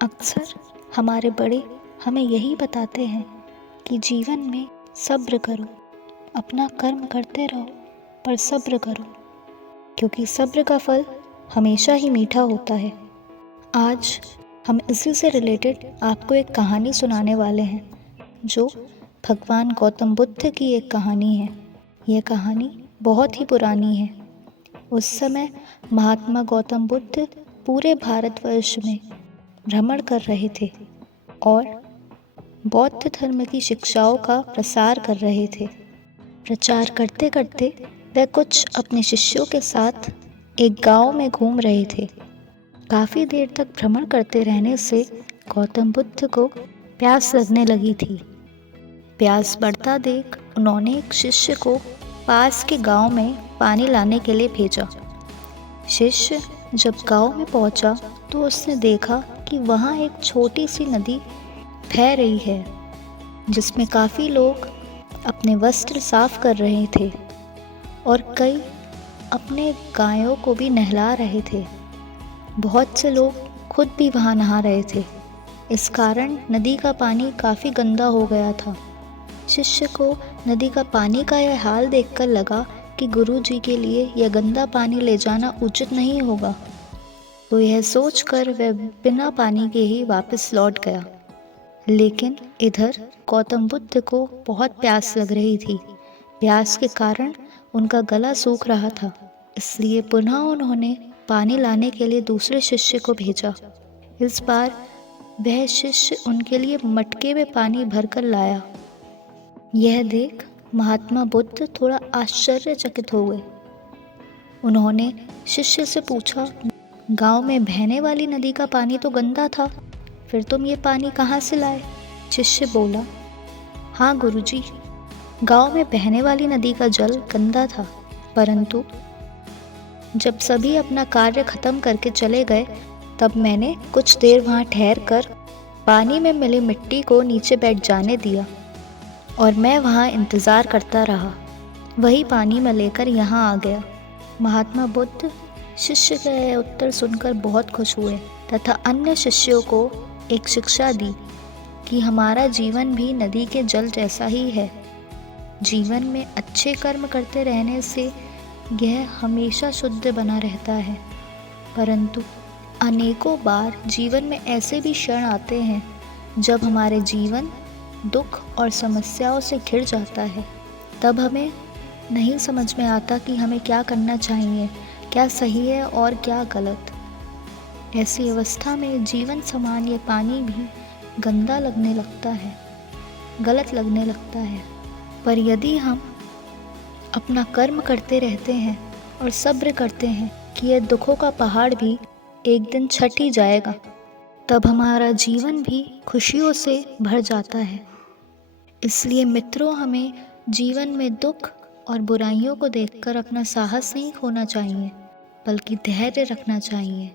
अक्सर हमारे बड़े हमें यही बताते हैं कि जीवन में सब्र करो, अपना कर्म करते रहो, पर सब्र करो, क्योंकि सब्र का फल हमेशा ही मीठा होता है। आज हम इसी से रिलेटेड आपको एक कहानी सुनाने वाले हैं, जो भगवान गौतम बुद्ध की एक कहानी है। यह कहानी बहुत ही पुरानी है। उस समय महात्मा गौतम बुद्ध पूरे भारतवर्ष में भ्रमण कर रहे थे और बौद्ध धर्म की शिक्षाओं का प्रसार कर रहे थे। प्रचार करते करते वह कुछ अपने शिष्यों के साथ एक गांव में घूम रहे थे। काफ़ी देर तक भ्रमण करते रहने से गौतम बुद्ध को प्यास लगने लगी थी। प्यास बढ़ता देख उन्होंने एक शिष्य को पास के गांव में पानी लाने के लिए भेजा। शिष्य जब गांव में पहुंचा तो उसने देखा कि वहाँ एक छोटी सी नदी बह रही है, जिसमें काफ़ी लोग अपने वस्त्र साफ कर रहे थे और कई अपने गायों को भी नहला रहे थे। बहुत से लोग खुद भी वहाँ नहा रहे थे। इस कारण नदी का पानी काफ़ी गंदा हो गया था। शिष्य को नदी का पानी का यह हाल देखकर लगा कि गुरु जी के लिए यह गंदा पानी ले जाना उचित नहीं होगा, तो यह सोचकर वह बिना पानी के ही वापस लौट गया। लेकिन इधर गौतम बुद्ध को बहुत प्यास लग रही थी। प्यास के कारण उनका गला सूख रहा था, इसलिए पुनः उन्होंने पानी लाने के लिए दूसरे शिष्य को भेजा। इस बार वह शिष्य उनके लिए मटके में पानी भरकर लाया। यह देख महात्मा बुद्ध थोड़ा आश्चर्यचकित हो गए। उन्होंने शिष्य से पूछा, गांव में बहने वाली नदी का पानी तो गंदा था, फिर तुम ये पानी कहाँ से लाए? शिष्य बोला, हाँ गुरुजी, गांव में बहने वाली नदी का जल गंदा था, परंतु जब सभी अपना कार्य खत्म करके चले गए तब मैंने कुछ देर वहाँ ठहर कर पानी में मिली मिट्टी को नीचे बैठ जाने दिया और मैं वहाँ इंतज़ार करता रहा। वही पानी मैं लेकर यहाँ आ गया। महात्मा बुद्ध शिष्य का यह उत्तर सुनकर बहुत खुश हुए तथा अन्य शिष्यों को एक शिक्षा दी कि हमारा जीवन भी नदी के जल जैसा ही है। जीवन में अच्छे कर्म करते रहने से यह हमेशा शुद्ध बना रहता है, परंतु अनेकों बार जीवन में ऐसे भी क्षण आते हैं जब हमारे जीवन दुख और समस्याओं से घिर जाता है। तब हमें नहीं समझ में आता कि हमें क्या करना चाहिए, क्या सही है और क्या गलत। ऐसी अवस्था में जीवन समान ये पानी भी गंदा लगने लगता है, गलत लगने लगता है। पर यदि हम अपना कर्म करते रहते हैं और सब्र करते हैं कि यह दुखों का पहाड़ भी एक दिन छट ही जाएगा, तब हमारा जीवन भी खुशियों से भर जाता है। इसलिए मित्रों, हमें जीवन में दुख और बुराइयों को देखकर अपना साहस नहीं खोना चाहिए, बल्कि धैर्य रखना चाहिए।